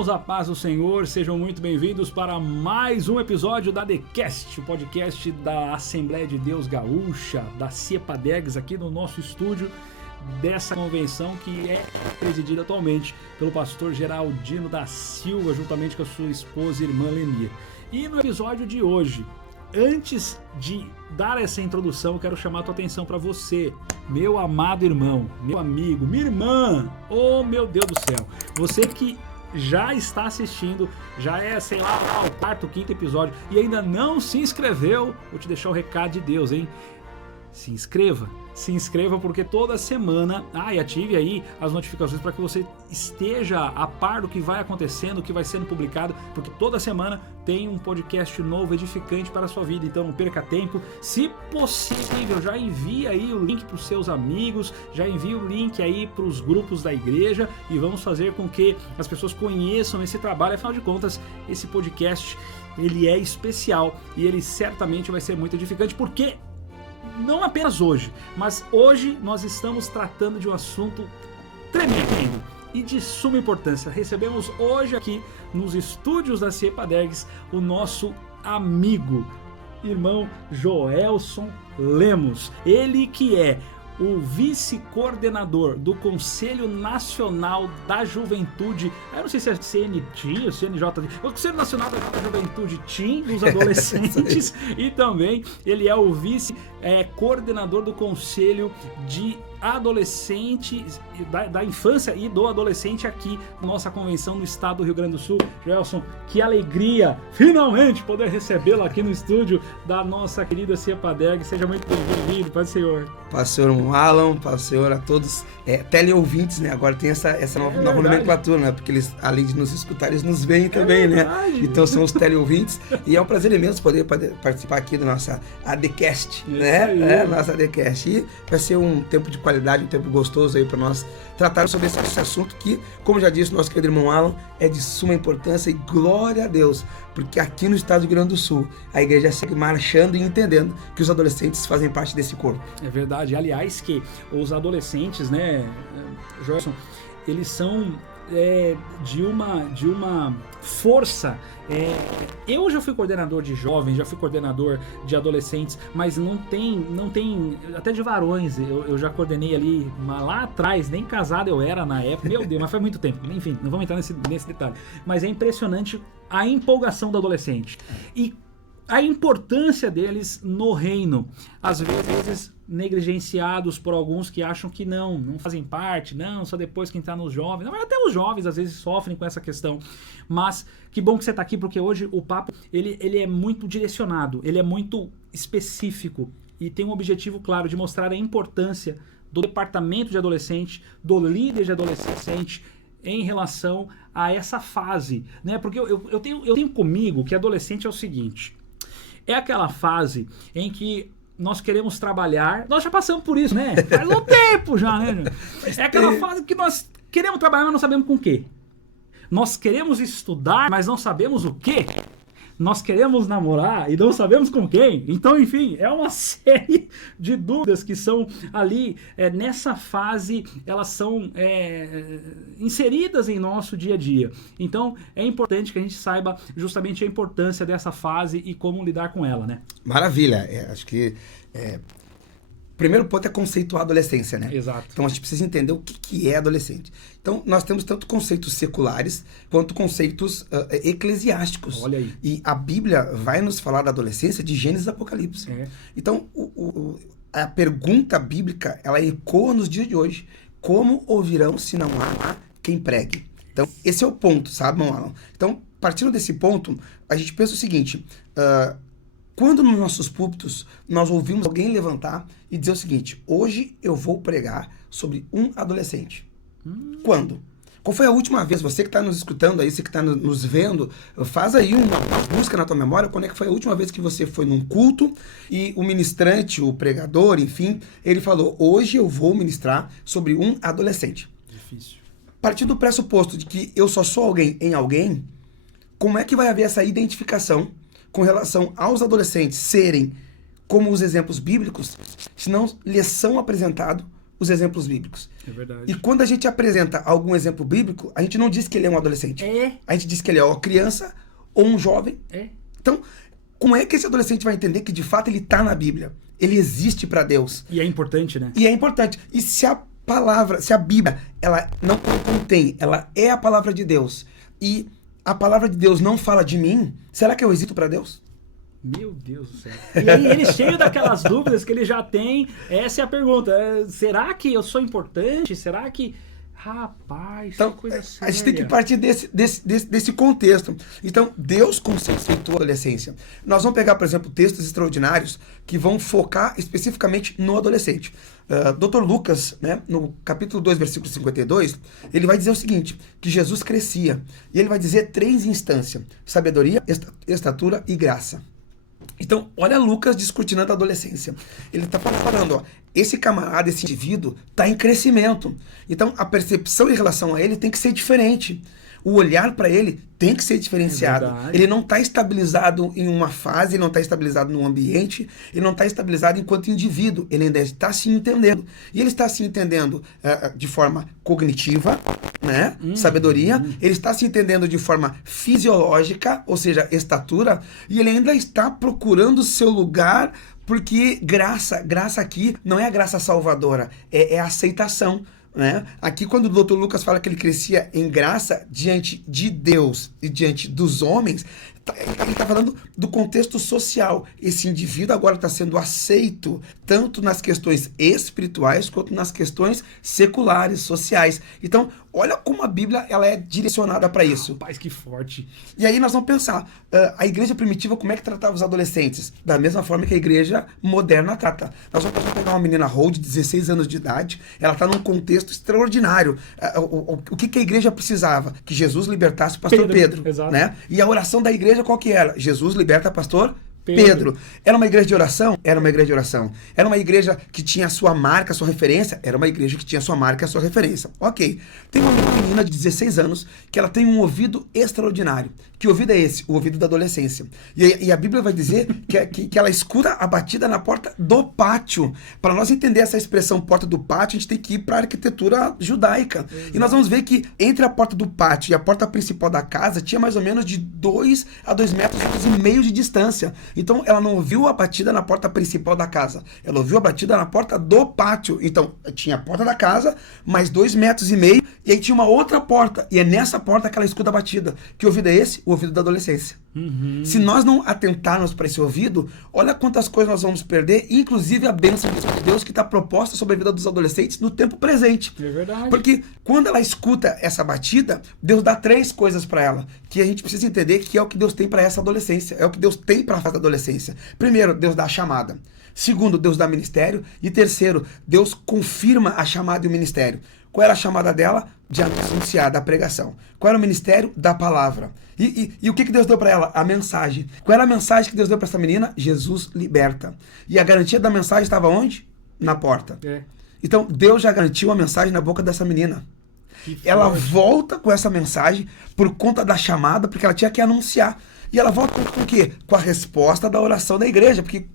Irmãos, a paz do Senhor, sejam muito bem-vindos para mais um episódio da TheCast, o podcast da Assembleia de Deus Gaúcha, da CEPADEGS, aqui no nosso estúdio dessa convenção que é presidida atualmente pelo pastor Geraldino da Silva, juntamente com a sua esposa e irmã Lenia. E no episódio de hoje, antes de dar essa introdução, eu quero chamar a tua atenção para você, meu amado irmão, meu amigo, minha irmã, oh meu Deus do céu, você que já está assistindo, já é, sei lá, o quarto, quinto episódio e ainda não se inscreveu, vou te deixar o recado de Deus, hein? Se inscreva porque toda semana, e ative aí as notificações para que você esteja a par do que vai acontecendo, do que vai sendo publicado, porque toda semana tem um podcast novo, edificante para a sua vida, então não perca tempo. Se possível, já envie aí o link para os seus amigos, já envie o link aí para os grupos da igreja e vamos fazer com que as pessoas conheçam esse trabalho. Afinal de contas, esse podcast, ele é especial e ele certamente vai ser muito edificante, porque não apenas hoje, mas hoje nós estamos tratando de um assunto tremendo e de suma importância. Recebemos hoje aqui nos estúdios da CEPADEGS o nosso amigo, irmão Joelson Lemos. Ele que é o vice-coordenador do Conselho Nacional da Juventude, eu não sei se é CNT ou CNJ, o Conselho Nacional da Juventude Teen, dos adolescentes, e também ele é o vice-coordenador do Conselho de Adolescentes, da Infância e do Adolescente aqui na nossa convenção no estado do Rio Grande do Sul. Joelson, que alegria finalmente poder recebê-lo aqui no estúdio da nossa querida CEPADEG. Seja muito bem-vindo, Pai do Senhor. Pastor Alan, pastor a todos, teleouvintes, né? Agora tem essa nova nomenclatura, né? Porque eles, além de nos escutar, eles nos veem também, né? Então são os teleouvintes. E é um prazer imenso poder participar aqui da nossa ADCast, né? Nossa ADCast. E vai ser um tempo de qualidade, um tempo gostoso aí para nós tratarmos sobre esse assunto que, como já disse o nosso querido irmão Alan, é de suma importância e glória a Deus, porque aqui no estado do Rio Grande do Sul, a igreja segue marchando e entendendo que os adolescentes fazem parte desse corpo. É verdade. Aliás, que os adolescentes, né, Joelson, eles são de uma força. Eu já fui coordenador de jovens, já fui coordenador de adolescentes, mas não tem até de varões. Eu já coordenei ali lá atrás, nem casado eu era na época, meu Deus, mas foi muito tempo. Enfim, não vamos entrar nesse detalhe. Mas é impressionante a empolgação do adolescente e a importância deles no reino, às vezes negligenciados por alguns que acham que não fazem parte, só depois que entrar nos jovens. Não, mas até os jovens às vezes sofrem com essa questão. Mas que bom que você está aqui, porque hoje o papo ele é muito direcionado, ele é muito específico e tem um objetivo claro de mostrar a importância do departamento de adolescente, do líder de adolescente em relação a essa fase, né? Porque eu tenho comigo que adolescente é o seguinte: é aquela fase em que nós queremos trabalhar. Nós já passamos por isso, né? Faz um tempo já, né? É aquela fase que nós queremos trabalhar, mas não sabemos com o quê. Nós queremos estudar, mas não sabemos o quê. Nós queremos namorar e não sabemos com quem. Então, enfim, é uma série de dúvidas que são ali, nessa fase, elas são inseridas em nosso dia a dia. Então, é importante que a gente saiba justamente a importância dessa fase e como lidar com ela, né? Maravilha. Acho que o primeiro ponto é conceituar a adolescência, né? Exato. Então, a gente precisa entender o que é adolescente. Então, nós temos tanto conceitos seculares quanto conceitos eclesiásticos. Olha aí. E a Bíblia vai nos falar da adolescência de Gênesis e Apocalipse. Então, a pergunta bíblica, ela ecoa nos dias de hoje. Como ouvirão se não há quem pregue? Então, esse é o ponto, sabe, irmão Alan? Então, partindo desse ponto, a gente pensa o seguinte: quando nos nossos púlpitos nós ouvimos alguém levantar e dizer o seguinte: hoje eu vou pregar sobre um adolescente. Quando? Qual foi a última vez? Você que está nos escutando aí, você que está nos vendo, faz aí uma busca na tua memória. Quando é que foi a última vez que você foi num culto e o ministrante, o pregador, enfim, ele falou: hoje eu vou ministrar sobre um adolescente. Difícil. A partir do pressuposto de que eu só sou alguém em alguém, como é que vai haver essa identificação com relação aos adolescentes serem como os exemplos bíblicos, se não lhes são apresentados os exemplos bíblicos. É verdade. E quando a gente apresenta algum exemplo bíblico, a gente não diz que ele é um adolescente. A gente diz que ele é uma criança ou um jovem. Então, como é que esse adolescente vai entender que de fato ele está na Bíblia? Ele existe para Deus. E é importante, né? E é importante. E se a palavra, se a Bíblia, ela não contém, ela é a palavra de Deus, e a palavra de Deus não fala de mim, será que eu existo para Deus? Meu Deus do céu. E aí ele cheio daquelas dúvidas que ele já tem, essa é a pergunta. Será que eu sou importante? Será que... Rapaz, então, que coisa séria. A gente tem que partir desse contexto. Então, Deus conceitou a adolescência. Nós vamos pegar, por exemplo, textos extraordinários que vão focar especificamente no adolescente. Dr. Lucas, né, no capítulo 2, versículo 52, ele vai dizer o seguinte, que Jesus crescia. E ele vai dizer 3 instâncias: sabedoria, estatura e graça. Então, olha Lucas discutindo a adolescência. Ele está falando, ó, esse camarada, esse indivíduo, está em crescimento. Então, a percepção em relação a ele tem que ser diferente. O olhar para ele tem que ser diferenciado. Ele não está estabilizado em uma fase, ele não está estabilizado num ambiente, ele não está estabilizado enquanto indivíduo. Ele ainda está se entendendo. E ele está se entendendo de forma cognitiva, né? Sabedoria. Ele está se entendendo de forma fisiológica, ou seja, estatura. E ele ainda está procurando o seu lugar, porque graça aqui não é a graça salvadora, é a aceitação. Né? Aqui, quando o Dr. Lucas fala que ele crescia em graça diante de Deus e diante dos homens, ele está falando do contexto social. Esse indivíduo agora está sendo aceito tanto nas questões espirituais quanto nas questões seculares, sociais. Então, olha como a Bíblia ela é direcionada para isso. Rapaz, que forte. E aí nós vamos pensar, a igreja primitiva, como é que tratava os adolescentes? Da mesma forma que a igreja moderna trata. Nós vamos pegar uma menina Rô, de 16 anos de idade, ela está num contexto extraordinário. O que a igreja precisava? Que Jesus libertasse o pastor Pedro. Né? E a oração da igreja qual que era? Jesus liberta pastor Pedro. Era uma igreja de oração? Era uma igreja de oração. Era uma igreja que tinha a sua marca, a sua referência? Era uma igreja que tinha a sua marca, a sua referência. Ok. Tem uma menina de 16 anos que ela tem um ouvido extraordinário. Que ouvido é esse? O ouvido da adolescência. E a Bíblia vai dizer que ela escuta a batida na porta do pátio. Para nós entender essa expressão porta do pátio, a gente tem que ir para a arquitetura judaica. E nós vamos ver que entre a porta do pátio e a porta principal da casa tinha mais ou menos de 2 a 2,5 metros de distância. Então, ela não ouviu a batida na porta principal da casa. Ela ouviu a batida na porta do pátio. Então, tinha a porta da casa, mais 2,5 metros, e aí tinha uma outra porta. E é nessa porta que ela escuta a batida. Que ouvido é esse? O ouvido da adolescência. Se nós não atentarmos para esse ouvido, olha quantas coisas nós vamos perder, inclusive a bênção de Deus que está proposta sobre a vida dos adolescentes no tempo presente. É verdade. Porque quando ela escuta essa batida, Deus dá 3 coisas para ela, que a gente precisa entender que é o que Deus tem para essa adolescência, é o que Deus tem para a fase da adolescência. Primeiro, Deus dá a chamada. Segundo, Deus dá ministério. E terceiro, Deus confirma a chamada e o ministério. Qual era a chamada dela? De anunciar, da pregação. Qual era o ministério? Da palavra. E o que Deus deu para ela? A mensagem. Qual era a mensagem que Deus deu para essa menina? Jesus liberta. E a garantia da mensagem estava onde? Na porta. Então, Deus já garantiu a mensagem na boca dessa menina. Ela volta com essa mensagem por conta da chamada, porque ela tinha que anunciar. E ela volta com o quê? Com a resposta da oração da igreja. Porque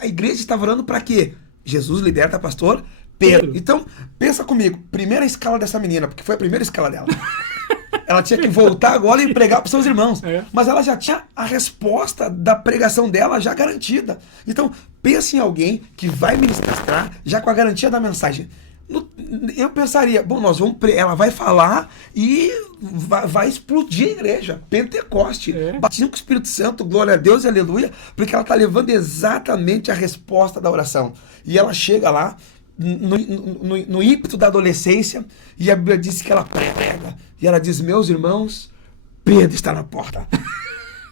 a igreja estava orando para quê? Jesus liberta pastor Pedro. Então, pensa comigo. Primeira escala dessa menina, porque foi a primeira escala dela. Ela tinha que voltar agora e pregar para os seus irmãos. Mas ela já tinha a resposta da pregação dela já garantida. Então, pense em alguém que vai ministrar já com a garantia da mensagem. Eu pensaria, bom, ela vai falar e vai explodir a igreja, Pentecoste, batismo com o Espírito Santo, glória a Deus e aleluia, porque ela está levando exatamente a resposta da oração. E ela chega lá, no ímpeto da adolescência, e a Bíblia diz que ela prega, e ela diz, meus irmãos, Pedro está na porta.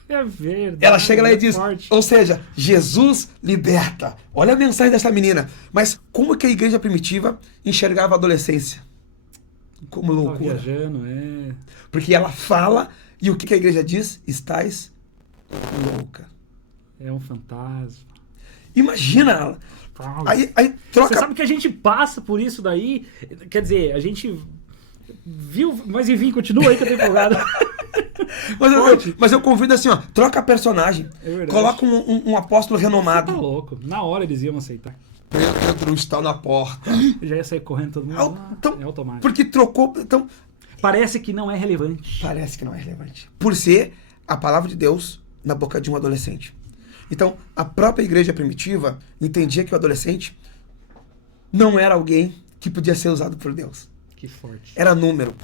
É verdade. Ela chega lá e diz, ou seja, Jesus liberta. Olha a mensagem dessa menina. Mas como que a igreja primitiva enxergava a adolescência? Como loucura. Tá viajando, Porque ela fala, e o que a igreja diz? Estás louca. É um fantasma. Imagina ela. Aí troca... Você sabe que a gente passa por isso daí? Quer dizer, a gente viu, mas enfim, continua aí que eu tô empolgado. Mas eu convido assim, ó, troca a personagem. Coloca um apóstolo renomado. Você tá louco. Na hora eles iam aceitar. Pedro está na porta. Já ia sair correndo todo mundo. Então, é automático. Porque trocou... Então, parece que não é relevante. parece que não é relevante. Por ser a palavra de Deus na boca de um adolescente. Então, a própria igreja primitiva entendia que o adolescente não era alguém que podia ser usado por Deus. Que forte. Era número.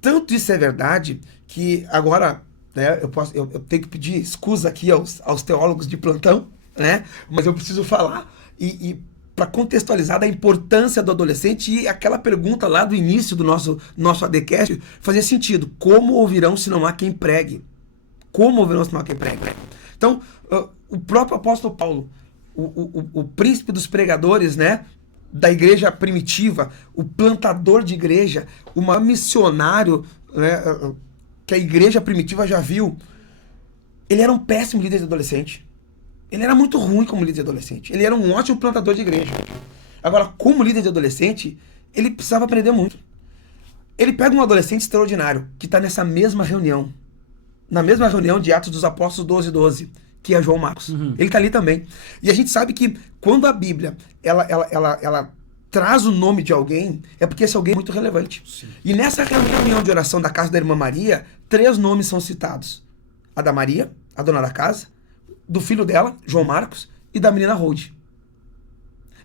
Tanto isso é verdade que agora, né, eu tenho que pedir escusa aqui aos teólogos de plantão, né? Mas eu preciso falar e para contextualizar da importância do adolescente, e aquela pergunta lá do início do nosso ADcast fazia sentido. Como ouvirão se não há quem pregue? Como ouvirão se não há quem pregue? Então, o próprio apóstolo Paulo, o príncipe dos pregadores, né, da igreja primitiva, o plantador de igreja, o maior missionário, né, que a igreja primitiva já viu, ele era um péssimo líder de adolescente. Ele era muito ruim como líder de adolescente. Ele era um ótimo plantador de igreja. Agora, como líder de adolescente, ele precisava aprender muito. Ele pega um adolescente extraordinário, que está nessa mesma reunião, na mesma reunião de Atos dos Apóstolos 12, que é João Marcos. Ele está ali também. E a gente sabe que quando a Bíblia ela traz o nome de alguém, é porque esse alguém é muito relevante. Sim. E nessa reunião de oração da casa da irmã Maria, 3 nomes são citados. A da Maria, a dona da casa, do filho dela, João Marcos, e da menina Rode.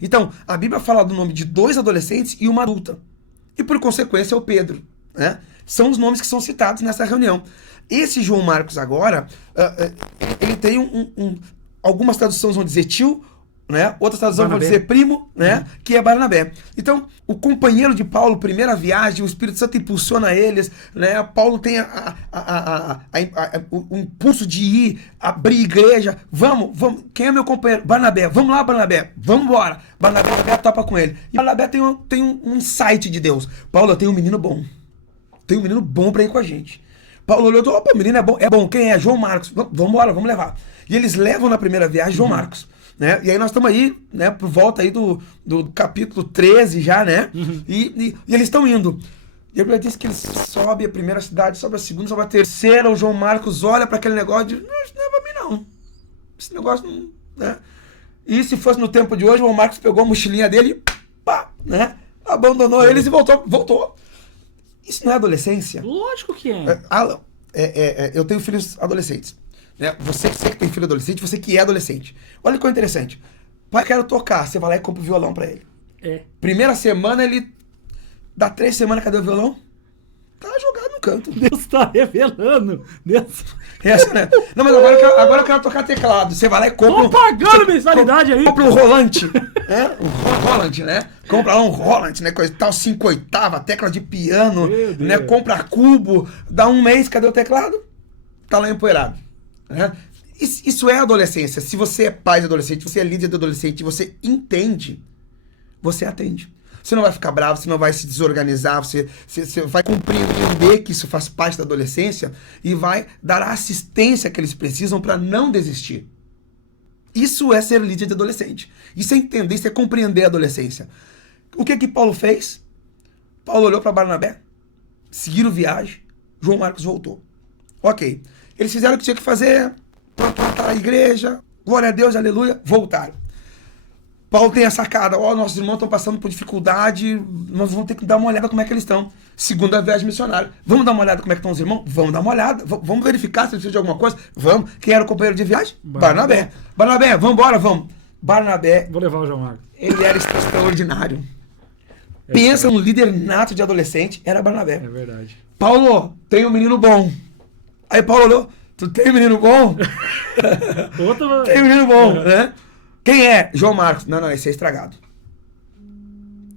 Então, a Bíblia fala do nome de 2 adolescentes e uma adulta. E por consequência, o Pedro, né? São os nomes que são citados nessa reunião. Esse João Marcos agora, ele tem algumas traduções vão dizer tio, né? Outras traduções vão dizer primo, né? Que é Barnabé. Então, o companheiro de Paulo, primeira viagem, o Espírito Santo impulsiona eles, né? Paulo tem o impulso de ir, abrir igreja. Vamos. Quem é meu companheiro? Barnabé. Vamos lá, Barnabé. Vamos embora. Barnabé topa com ele. E Barnabé tem um insight de Deus. Paulo, eu tenho um menino bom. Tem um menino bom pra ir com a gente. Paulo olhou e falou, opa, o menino é bom. É bom. Quem é? João Marcos. Vamos embora, vamos levar. E eles levam na primeira viagem João Marcos. Né? E aí nós estamos aí, né, por volta aí do capítulo 13 já, né? E eles estão indo. E a Bíblia diz que eles sobem a primeira cidade, sobe a segunda, sobe a terceira. O João Marcos olha para aquele negócio e diz, não, isso não é pra mim não. Esse negócio não... Né? E se fosse no tempo de hoje, o João Marcos pegou a mochilinha dele e pá, né? Abandonou eles e voltou. Isso não é adolescência? Lógico que é. Alan, eu tenho filhos adolescentes. Né? Você que tem filho adolescente, você que é adolescente. Olha que coisa interessante. Pai, quero tocar. Você vai lá e compra o violão pra ele. Primeira semana, ele dá 3 semanas, cadê o violão? Tá jogado no canto. Deus tá revelando. Deus... Essa, né? Não, mas agora eu quero tocar teclado. Você vai lá e compra... Tô pagando mensalidade aí. Compra um rolante. Um rolante, né? Compra lá um rolante, né? Coisa tal, 5/8, tecla de piano, né? Compra cubo. Dá um mês, cadê o teclado? Tá lá empoeirado. Isso é adolescência. Se você é pai de adolescente, você é líder de adolescente, você entende, você atende. Você não vai ficar bravo, você não vai se desorganizar, você vai compreender que isso faz parte da adolescência e vai dar a assistência que eles precisam para não desistir. Isso é ser líder de adolescente. Isso é entender, isso é compreender a adolescência. O que Paulo fez? Paulo olhou para Barnabé, seguiram viagem, João Marcos voltou. Ok. Eles fizeram o que tinha que fazer, plantar a igreja, glória a Deus, aleluia, voltaram. Paulo tem a sacada, nossos irmãos estão passando por dificuldade, nós vamos ter que dar uma olhada como é que eles estão. Segunda viagem missionária. Vamos dar uma olhada como é que estão os irmãos? Vamos dar uma olhada, vamos verificar se eles precisam de alguma coisa? Vamos. Quem era o companheiro de viagem? Barnabé. Barnabé, vamos embora, vamos. Barnabé. Vou levar o João Marcos. Ele era extraordinário. Pensa no líder nato de adolescente, era Barnabé. É verdade. Paulo, tem um menino bom. Aí Paulo olhou, tu tem menino bom? Tem menino bom, né? Quem é? João Marcos. Não, esse é estragado.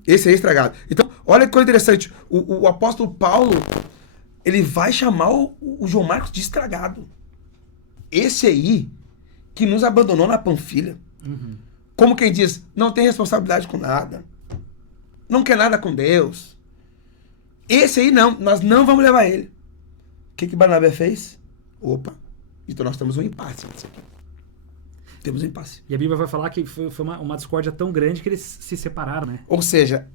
Esse é estragado. Então, olha que coisa interessante. O apóstolo Paulo, ele vai chamar o João Marcos de estragado. Esse aí, que nos abandonou na Panfilha. Como quem diz, não tem responsabilidade com nada. Não quer nada com Deus. Esse aí não, nós não vamos levar ele. O que Barnabé fez? Opa, então nós temos um impasse nisso aqui. Temos um impasse. E a Bíblia vai falar que foi uma discórdia tão grande que eles se separaram, né? Ou seja,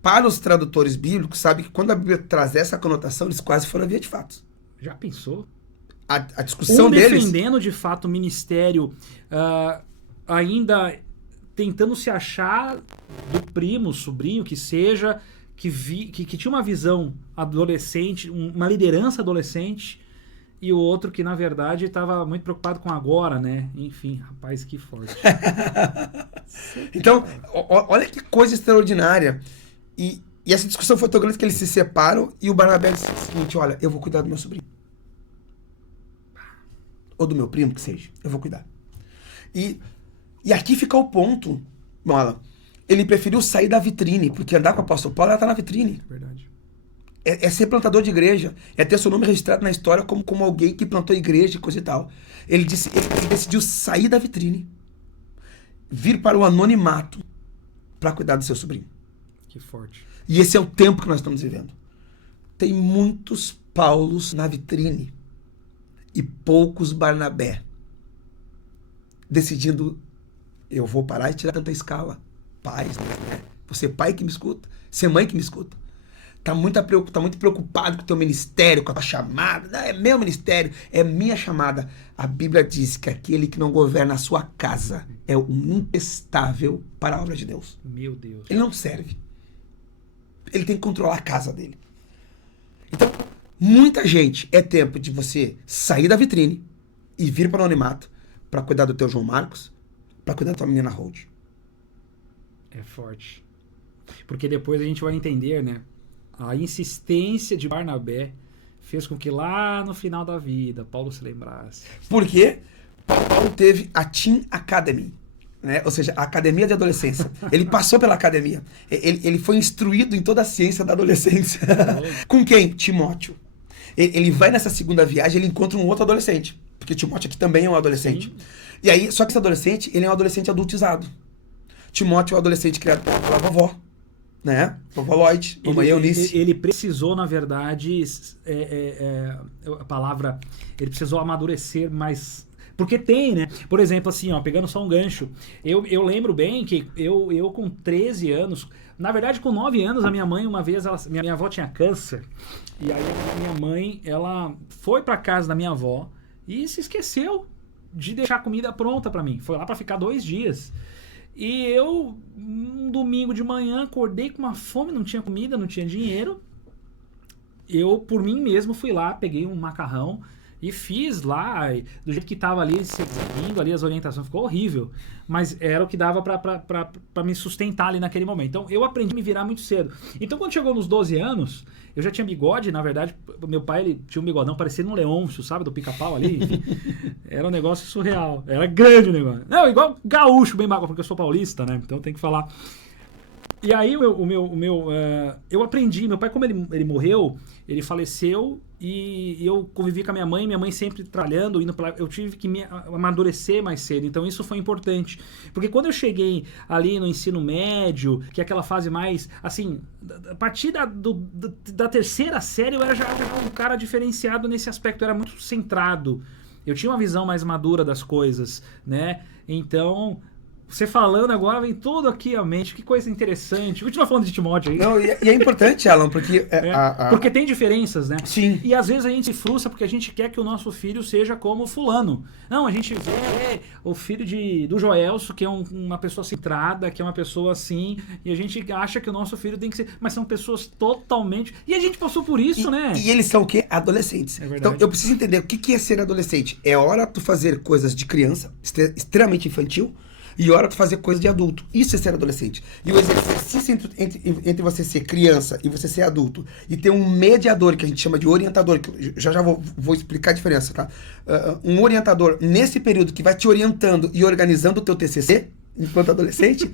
para os tradutores bíblicos, sabe que quando a Bíblia traz essa conotação, eles quase foram a via de fato. Já pensou? A discussão deles... defendendo de fato o ministério, ainda tentando se achar do primo, sobrinho, que seja, que tinha uma visão adolescente, uma liderança adolescente, e o outro que, na verdade, estava muito preocupado com agora, né? Enfim, rapaz, que forte. Então, olha que coisa extraordinária. E essa discussão foi tão grande que eles se separam e o Barnabé disse o seguinte, olha, eu vou cuidar do meu sobrinho. Ou do meu primo, que seja. Eu vou cuidar. E aqui fica o ponto, Mola. Ele preferiu sair da vitrine, porque andar com o apóstolo Paulo, ela tá na vitrine. Verdade. É ser plantador de igreja. É ter seu nome registrado na história como alguém que plantou igreja e coisa e tal. Ele decidiu sair da vitrine, vir para o anonimato para cuidar do seu sobrinho. Que forte. E esse é o tempo que nós estamos vivendo. Tem muitos Paulos na vitrine e poucos Barnabé decidindo, eu vou parar e tirar tanta escala. Pais, né? Você pai que me escuta, você mãe que me escuta. Tá muito preocupado com o teu ministério, com a tua chamada. Não, é meu ministério, é minha chamada. A Bíblia diz que aquele que não governa a sua casa é um intestável para a obra de Deus. Meu Deus. Ele não serve. Ele tem que controlar a casa dele. Então, muita gente, é tempo de você sair da vitrine e vir para o anonimato para cuidar do teu João Marcos, para cuidar da tua menina Hold. É forte. Porque depois a gente vai entender, né? A insistência de Barnabé fez com que lá no final da vida Paulo se lembrasse. Por quê? Paulo teve a Teen Academy, né? Ou seja, a academia de adolescência. Ele passou pela academia. Ele foi instruído em toda a ciência da adolescência. Com quem? Timóteo. Ele vai nessa segunda viagem, ele encontra um outro adolescente. Porque Timóteo aqui também é um adolescente. Sim. E aí, só que esse adolescente, ele é um adolescente adultizado. Timóteo é um adolescente criado pela vovó, né? Vovó Lloyd, mamãe Eunice. Ele precisou, na verdade, a palavra, ele precisou amadurecer mais. Porque tem, né? Por exemplo, assim, ó, pegando só um gancho, eu lembro bem que eu com 13 anos, na verdade com 9 anos, a minha mãe uma vez, minha avó tinha câncer, e aí a minha mãe, ela foi pra casa da minha avó e se esqueceu de deixar a comida pronta pra mim. Foi lá pra ficar 2 dias. E eu, um domingo de manhã, acordei com uma fome, não tinha comida, não tinha dinheiro. Eu, por mim mesmo, fui lá, peguei um macarrão e fiz lá, do jeito que tava ali, seguindo ali as orientações, ficou horrível. Mas era o que dava pra me sustentar ali naquele momento. Então, eu aprendi a me virar muito cedo. Então, quando chegou nos 12 anos, eu já tinha bigode, na verdade, meu pai, ele tinha um bigodão parecendo um Leôncio, sabe, do Pica-Pau ali. Era um negócio surreal, era grande o negócio. Não, igual gaúcho, bem bagunçado, porque eu sou paulista, né, então tem que falar. E aí eu aprendi, meu pai, como ele morreu, ele faleceu e eu convivi com a minha mãe sempre trabalhando, eu tive que me amadurecer mais cedo, então isso foi importante. Porque quando eu cheguei ali no ensino médio, que é aquela fase mais, assim, a partir da terceira série eu era já um cara diferenciado nesse aspecto, eu era muito centrado, eu tinha uma visão mais madura das coisas, né, então... Você falando agora, vem tudo aqui à mente. Que coisa interessante. Continua falando de Timóteo aí. Não, e é importante, Alan, porque... Porque tem diferenças, né? Sim. E às vezes a gente se frustra porque a gente quer que o nosso filho seja como fulano. Não, a gente vê o filho do Joelso, que é uma pessoa centrada, que é uma pessoa assim, e a gente acha que o nosso filho tem que ser... Mas são pessoas totalmente... E a gente passou por isso, né? E eles são o quê? Adolescentes. É verdade. Então, eu preciso entender o que é ser adolescente. É hora tu fazer coisas de criança, extremamente infantil, e hora de fazer coisa de adulto. Isso é ser adolescente. E o exercício entre você ser criança e você ser adulto e ter um mediador, que a gente chama de orientador, que já vou explicar a diferença, tá? Um orientador nesse período que vai te orientando e organizando o teu TCC, enquanto adolescente,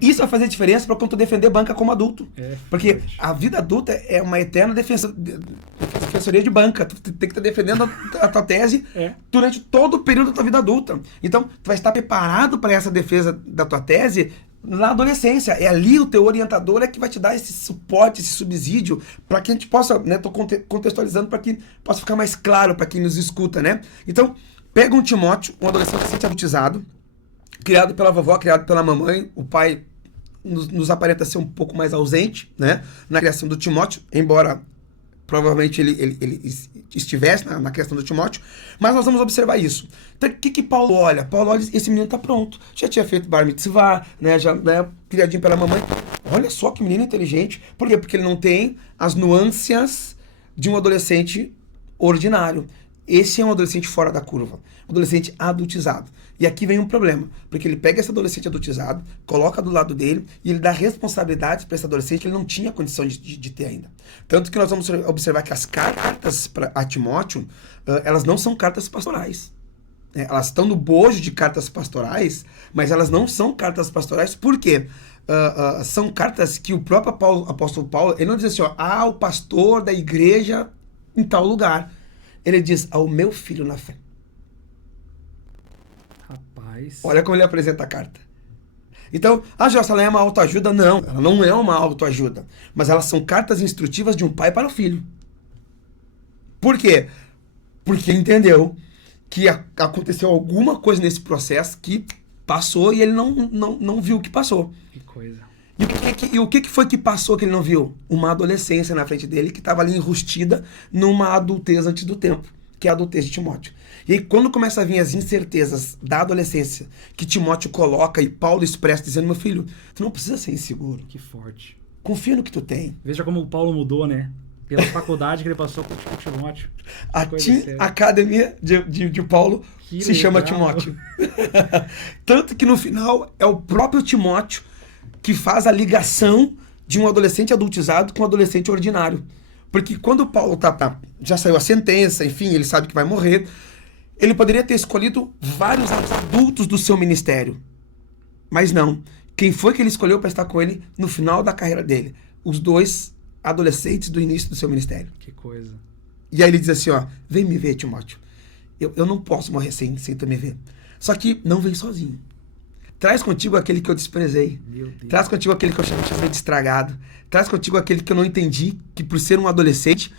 isso vai fazer diferença para quando tu defender banca como adulto. Porque a vida adulta é uma eterna defensoria de banca. Tu tem que estar defendendo a tua tese durante todo o período da tua vida adulta. Então, tu vai estar preparado para essa defesa da tua tese na adolescência. É ali o teu orientador que vai te dar esse suporte, esse subsídio, para que a gente possa, né, tô contextualizando para que possa ficar mais claro para quem nos escuta, né? Então, pega um Timóteo, um adolescente adultizado, criado pela vovó, criado pela mamãe, o pai nos aparenta ser um pouco mais ausente, né, na criação do Timóteo, embora provavelmente ele estivesse na questão do Timóteo, mas nós vamos observar isso. Então, o que Paulo olha? Paulo olha, esse menino está pronto, já tinha feito bar mitzvah, né, já criadinho pela mamãe. Olha só que menino inteligente. Por quê? Porque ele não tem as nuances de um adolescente ordinário. Esse é um adolescente fora da curva, um adolescente adultizado. E aqui vem um problema, porque ele pega esse adolescente adultizado, coloca do lado dele e ele dá responsabilidades para esse adolescente que ele não tinha condição de ter ainda. Tanto que nós vamos observar que as cartas a Timóteo, elas não são cartas pastorais. Elas estão no bojo de cartas pastorais, mas elas não são cartas pastorais. Por quê? São cartas que o próprio apóstolo Paulo, ele não diz assim, o pastor da igreja em tal lugar. Ele diz, ao meu filho na fé. Rapaz. Olha como ele apresenta a carta. Então, Jossa, ela é uma autoajuda? Não, ela não é uma autoajuda. Mas elas são cartas instrutivas de um pai para o filho. Por quê? Porque ele entendeu que aconteceu alguma coisa nesse processo que passou e ele não viu o que passou. Que coisa. E o que foi que passou que ele não viu? Uma adolescência na frente dele que estava ali enrustida numa adultez antes do tempo, que é a adultez de Timóteo. E aí quando começa a vir as incertezas da adolescência que Timóteo coloca e Paulo expressa dizendo, meu filho, tu não precisa ser inseguro. Que forte. Confia no que tu tem. Veja como o Paulo mudou, né? Pela faculdade que ele passou com o Timóteo. A Team Academia de Paulo se chama Timóteo. Tanto que no final é o próprio Timóteo que faz a ligação de um adolescente adultizado com um adolescente ordinário. Porque quando o Paulo já saiu a sentença, enfim, ele sabe que vai morrer, ele poderia ter escolhido vários adultos do seu ministério. Mas não. Quem foi que ele escolheu para estar com ele no final da carreira dele? Os dois adolescentes do início do seu ministério. Que coisa. E aí ele diz assim, vem me ver, Timóteo. Eu não posso morrer sem tu me ver. Só que não vem sozinho. Traz contigo aquele que eu desprezei. Traz contigo aquele que eu chamei de estragado. Traz contigo aquele que eu não entendi, que por ser um adolescente,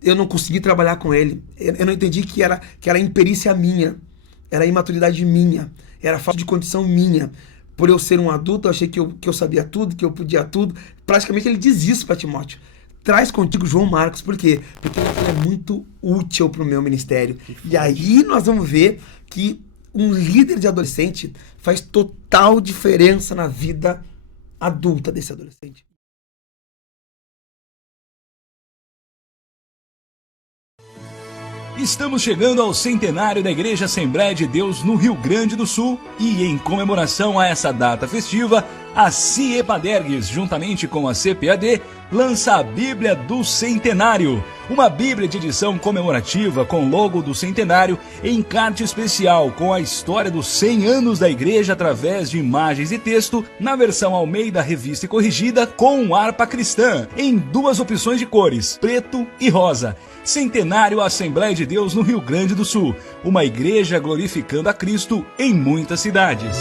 eu não consegui trabalhar com ele. Eu não entendi que era imperícia minha. Era imaturidade minha. Era falta de condição minha. Por eu ser um adulto, eu achei que eu sabia tudo, que eu podia tudo. Praticamente ele diz isso para Timóteo. Traz contigo João Marcos. Por quê? Porque ele é muito útil para o meu ministério. E aí nós vamos ver que um líder de adolescente faz total diferença na vida adulta desse adolescente. Estamos chegando ao centenário da Igreja Assembleia de Deus no Rio Grande do Sul e, em comemoração a essa data festiva, a CIEPADERGS, juntamente com a CPAD, lança a Bíblia do Centenário, uma Bíblia de edição comemorativa com logo do centenário em encarte especial com a história dos 100 anos da igreja através de imagens e texto na versão Almeida Revista e Corrigida com harpa cristã, em 2 opções de cores, preto e rosa. Centenário Assembleia de Deus no Rio Grande do Sul, uma igreja glorificando a Cristo em muitas cidades.